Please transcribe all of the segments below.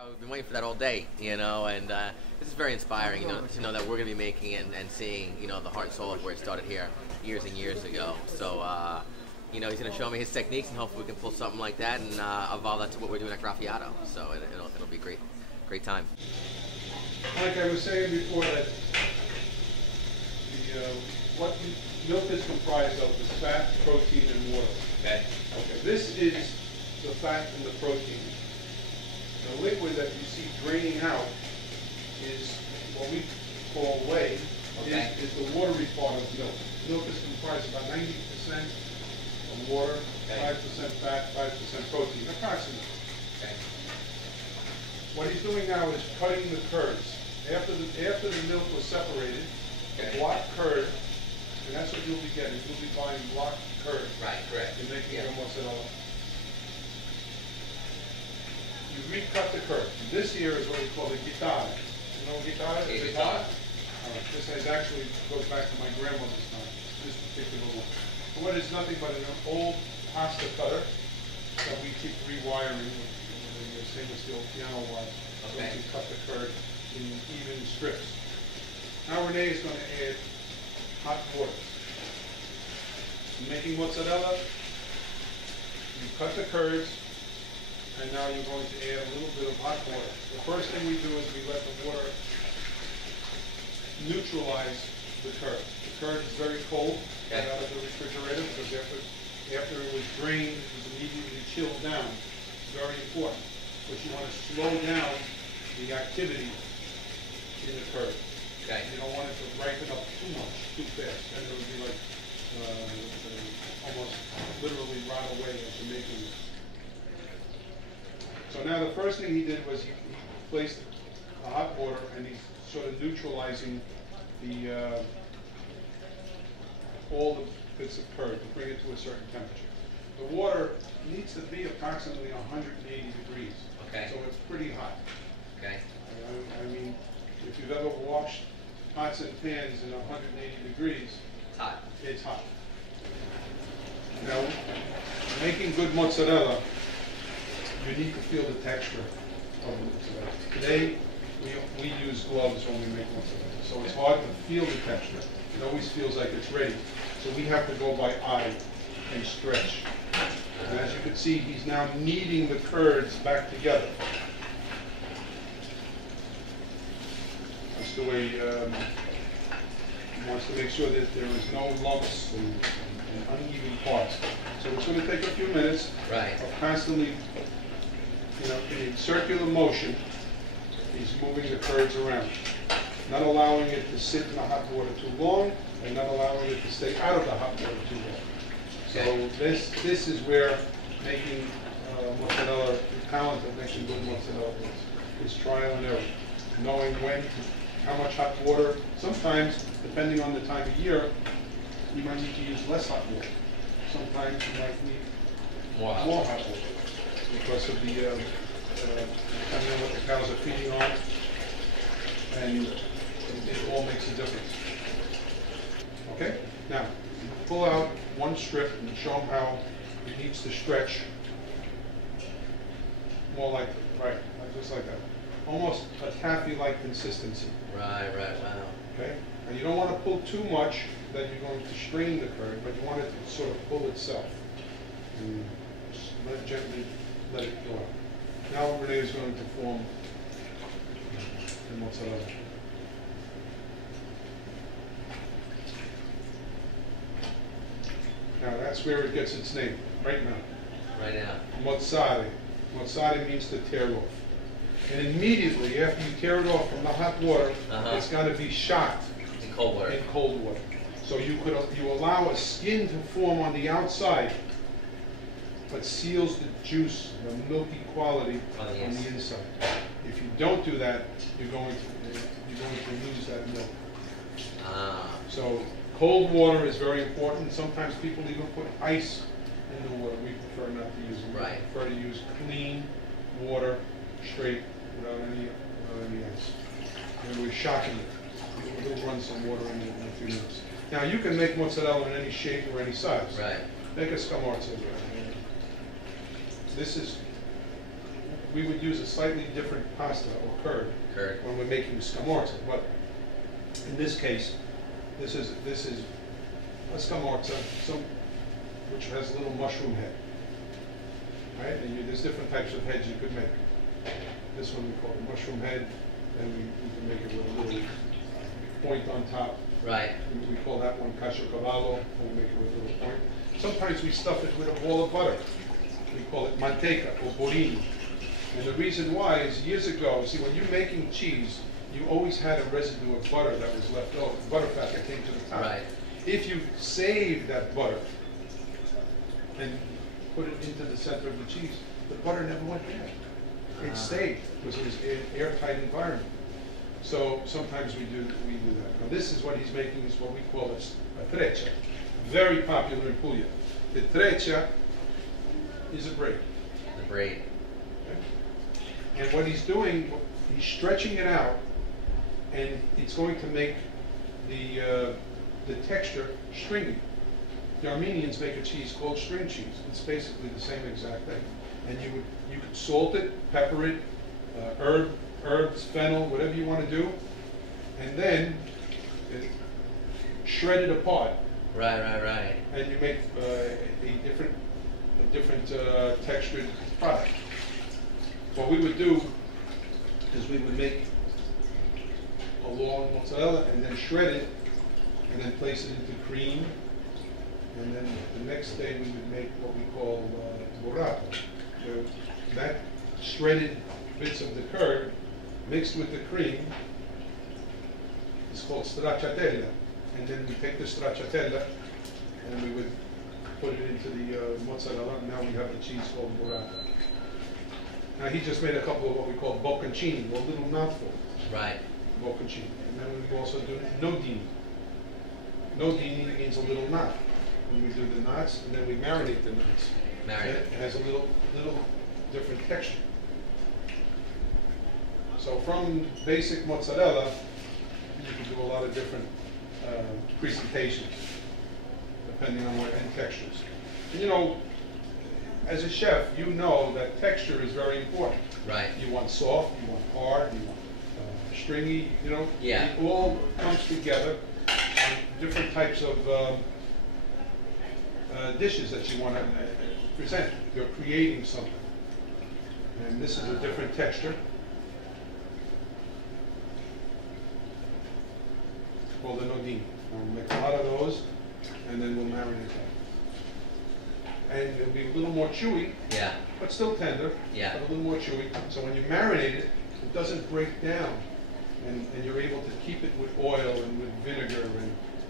I've been waiting for that all day, and this is very inspiring, to know that we're going to be making it and seeing, the heart and soul of where it started here years and years ago. So, he's going to show me his techniques, and hopefully we can pull something like that and evolve that to what we're doing at Graffiato. So it'll be great time. Like I was saying before, that what milk is comprised of is fat, protein, and water. Okay. This is the fat and the protein. The liquid that you see draining out is what we call whey, is the watery part of milk. Milk is comprised of about 90% of water, 5% fat, 5% protein, approximately. Okay. What he's doing now is cutting the curds. After the milk was separated, a block curd, and that's what you'll be getting. You'll be buying block curd. Right, correct. You're making a mozzarella. You recut the curd. This here is what we call the guitar. You know guitar? Guitar. This actually goes back to my grandmother's time, this particular one. But what is nothing but an old pasta cutter that we keep rewiring with the stainless steel piano wire. So we can cut the curd in even strips. Now Renee is going to add hot water. Making mozzarella, you cut the curds, and now you're going to add a little bit of hot water. The first thing we do is we let the water neutralize the curd. The curd is very cold right out of the refrigerator because after it was drained, it was immediately chilled down. It's very important. But you want to slow down the activity in the curd. Okay. You don't want it to ripen up too much, too fast. Then it would be like almost literally rot away as you're making it. So now the first thing he did was he placed the hot water and he's sort of neutralizing the all the bits of curd to bring it to a certain temperature. The water needs to be approximately 180 degrees. Okay. So it's pretty hot. Okay. I mean, if you've ever washed pots and pans in 180 degrees, it's hot. It's hot. Now, making good mozzarella, you need to feel the texture of the mozzarella. Today, we use gloves when we make mozzarella, so it's hard to feel the texture. It always feels like it's ready. So we have to go by eye and stretch. And as you can see, he's now kneading the curds back together. That's the way he wants to make sure that there is no lumps and uneven parts. So it's going to take a few minutes of constantly, in circular motion, he's moving the curds around. Not allowing it to sit in the hot water too long, and not allowing it to stay out of the hot water too long. So this is where making mozzarella, the talent of making good mozzarella is trial and error. Knowing when, how much hot water. Sometimes, depending on the time of year, you might need to use less hot water. Sometimes you might need more hot water because of the, depending on what the cows are feeding on, and it all makes a difference. Okay? Now, pull out one strip and show him how it needs to stretch more like, just like that. Almost a taffy-like consistency. Right, wow. Okay? And you don't want to pull too much that you're going to strain the curd, but you want it to sort of pull itself. And just gently let it go out. Now Renee is going to form the mozzarella. Now that's where it gets its name, right now. Right now. Mozzare. Mozzare means to tear off. And immediately after you tear it off from the hot water, it's got to be shocked in cold water. In cold water. So you allow a skin to form on the outside, but seals the juice, the milky quality on the inside. If you don't do that, you're going to lose that milk. So cold water is very important. Sometimes people even put ice in the water. We prefer not to use it. We prefer to use clean water, straight, without any ice. And we're shocking it. We'll run some water in it in a few minutes. Now you can make mozzarella in any shape or any size. Right. Make a scamorza. This is we would use a slightly different pasta or curd when we're making scamorza. But in this case, this is a scamorza, which has a little mushroom head. Right? And there's different types of heads you could make. This one we call the mushroom head, and we can make it with a little point on top. Right. We call that one caciocavallo, and we make it with a little point. Sometimes we stuff it with a ball of butter. We call it manteca or borini. And the reason why is years ago, see, when you're making cheese, you always had a residue of butter that was left over, butter fat that came to the top. Right. If you save that butter and put it into the center of the cheese, the butter never went there. It stayed because it was an airtight environment. So sometimes we do that. Now this is what he's making, is what we call a treccia. Very popular in Puglia. The treccia is a braid. The braid. Okay? And what he's doing, he's stretching it out, and it's going to make the texture stringy. The Armenians make a cheese called string cheese. It's basically the same exact thing. And you could salt it, pepper it, herbs, fennel, whatever you want to do, and then shred it apart. Right. And you make a different textured product. What we would do is we would make a long mozzarella and then shred it and then place it into cream. And then the next day we would make what we call burrata. So that shredded bits of the curd mixed with the cream is called stracciatella. And then we take the stracciatella and we would put it into the mozzarella, and now we have the cheese called burrata. Now he just made a couple of what we call bocconcini, or little mouthful. Right. Bocconcini. And then we also do nodini. Nodini means a little knot. And we do the knots, and then we marinate the knots. It has a little different texture. So from basic mozzarella, you can do a lot of different presentations, depending on what end textures. And you know, as a chef, you know that texture is very important. Right. You want soft, you want hard, you want stringy, you know. Yeah. It all comes together on different types of dishes that you want to present. You're creating something. And this is a different texture. Called the nodini. We'll make a lot of those, and then we'll marinate them. And it'll be a little more chewy, but still tender, but a little more chewy. So when you marinate it, it doesn't break down, and you're able to keep it with oil and with vinegar,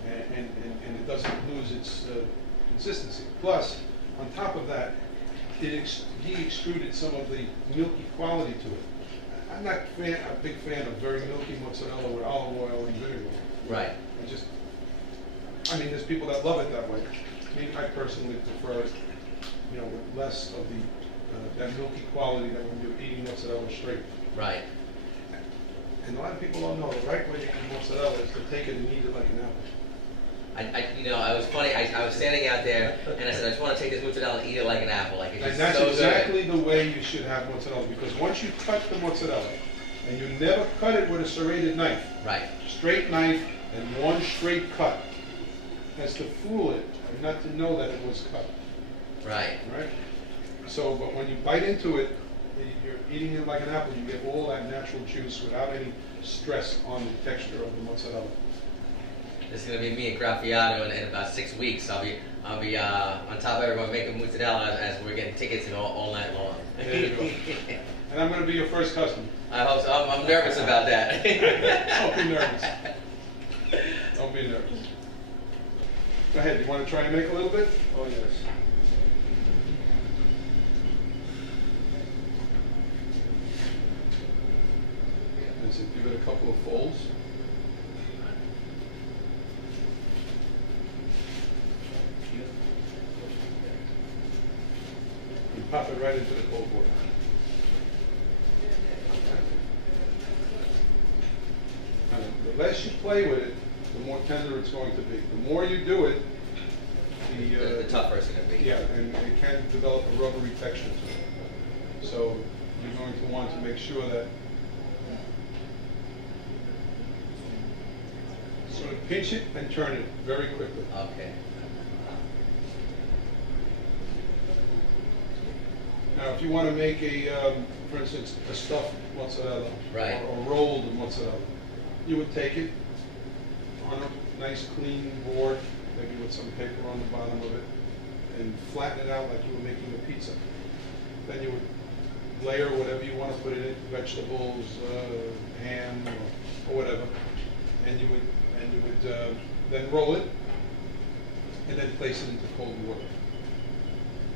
and it doesn't lose its consistency. Plus, on top of that, he extruded some of the milky quality to it. I'm not a big fan of very milky mozzarella with olive oil and vinegar. Right. I mean, there's people that love it that way. I mean, I personally prefer it, you know, with less of that milky quality that when you're eating mozzarella straight. Right. And a lot of people don't know the right way to eat mozzarella is to take it and eat it like an apple. You know, I was funny. I was standing out there, and I said, I just want to take this mozzarella and eat it like an apple. Like, it's just and that's so exactly good. The way you should have mozzarella, because once you cut the mozzarella, and you never cut it with a serrated knife. Right. Straight knife and one straight cut. That's to fool it and not to know that it was cut. Right. Right? So, but when you bite into it, you're eating it like an apple. You get all that natural juice without any stress on the texture of the mozzarella. This is going to be me at Graffiato in about 6 weeks. I'll be on top of everyone making mozzarella as we're getting tickets all night long. There you go. And I'm going to be your first customer. I hope so. I'm nervous about that. Don't be nervous. Don't be nervous. Go ahead. You want to try and make a little bit? Oh, yes. And so give it a couple of folds. And pop it right into the cold water. And the less you play with it, the more tender it's going to be. The more you do it, the tougher it's going to be. Yeah, and it can develop a rubbery texture to it. So you're going to want to make sure that sort of pinch it and turn it very quickly. Okay. Now, if you want to make a, for instance, a stuffed mozzarella, right, or rolled mozzarella, you would take it on a nice clean board, maybe with some paper on the bottom of it, and flatten it out like you were making a pizza. Then you would layer whatever you want to put in it, vegetables, ham, or whatever, and you would then roll it, and then place it into cold water.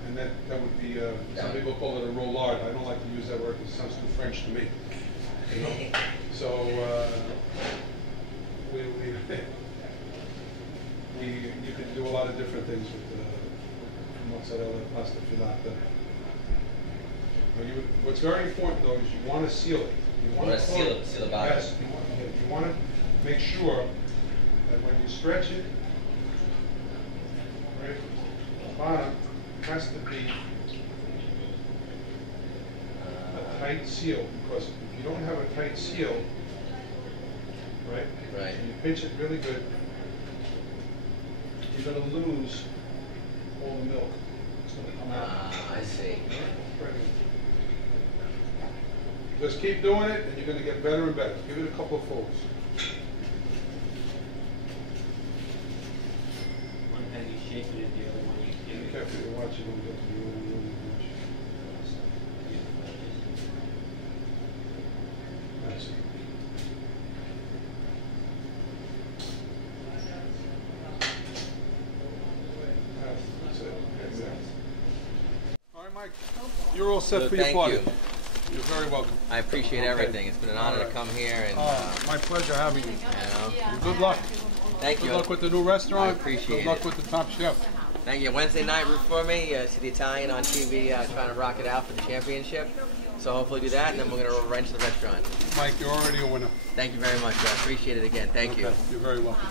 And that would be, some people call it a rollard. I don't like to use that word because it sounds too French to me. You know? So you can do a lot of different things with mozzarella pasta filata. What's very important though is you want to seal it. You want to seal the bottom. Yes, you want to make sure that when you stretch it, right, the bottom has to be a tight seal, because if you don't have a tight seal, right, and you pinch it really good, you're going to lose all the milk. It's going to come out. I see. Just keep doing it, and you're going to get better and better. Give it a couple of folds. One hand you shake it, the other one you give it. Be careful, you watch it, don't get to be really much. That's it. That's it. That's it. All right, Mike. You're all set for your party. Thank you. You're very welcome. I appreciate everything. It's been an honor to come here, and my pleasure having you. You know, Good luck. Thank you. Good luck with the new restaurant. I appreciate it. Good luck with the top chef. Thank you. Wednesday night, root for me. See the Italian on TV trying to rock it out for the championship. So hopefully do that, and then we're going to roll right into the restaurant. Mike, you're already a winner. Thank you very much. I appreciate it again. Thank you. You're very welcome.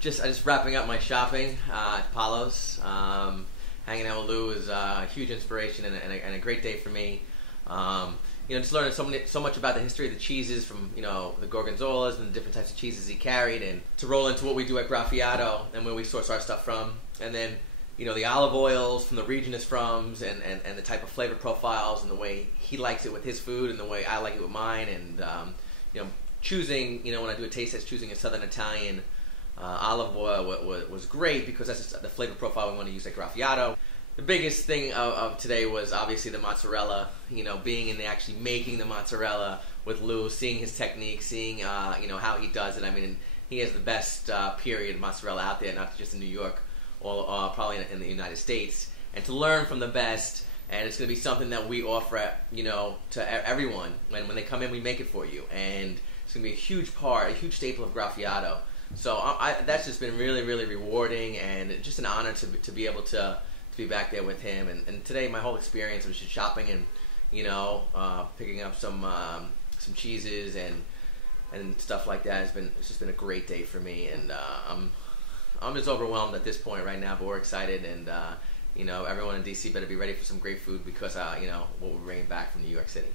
Just wrapping up my shopping at Palo's. Hanging out with Lou is a huge inspiration and a great day for me. You know, just learning so much about the history of the cheeses, from, you know, the gorgonzolas and the different types of cheeses he carried, and to roll into what we do at Graffiato and where we source our stuff from, and then, you know, the olive oils from the region it's from, and the type of flavor profiles and the way he likes it with his food and the way I like it with mine, and you know, choosing, you know, when I do a taste test, choosing a Southern Italian olive oil was great, because that's just the flavor profile we want to use at Graffiato. The biggest thing of today was obviously the mozzarella, you know, being in actually making the mozzarella with Lou, seeing his technique, seeing you know, how he does it. I mean, he has the best period mozzarella out there, not just in New York, or probably in the United States, and to learn from the best. And it's going to be something that we offer, you know, to everyone. When they come in, we make it for you, and it's going to be a huge part, a huge staple of Graffiato. So that's just been really, really rewarding, and just an honor to be able to be back there with him. And today, my whole experience was just shopping and, you know, picking up some cheeses and stuff like that. It's just been a great day for me, and I'm just overwhelmed at this point right now. But we're excited, and you know, everyone in DC better be ready for some great food, because you know, what we're bringing back from New York City.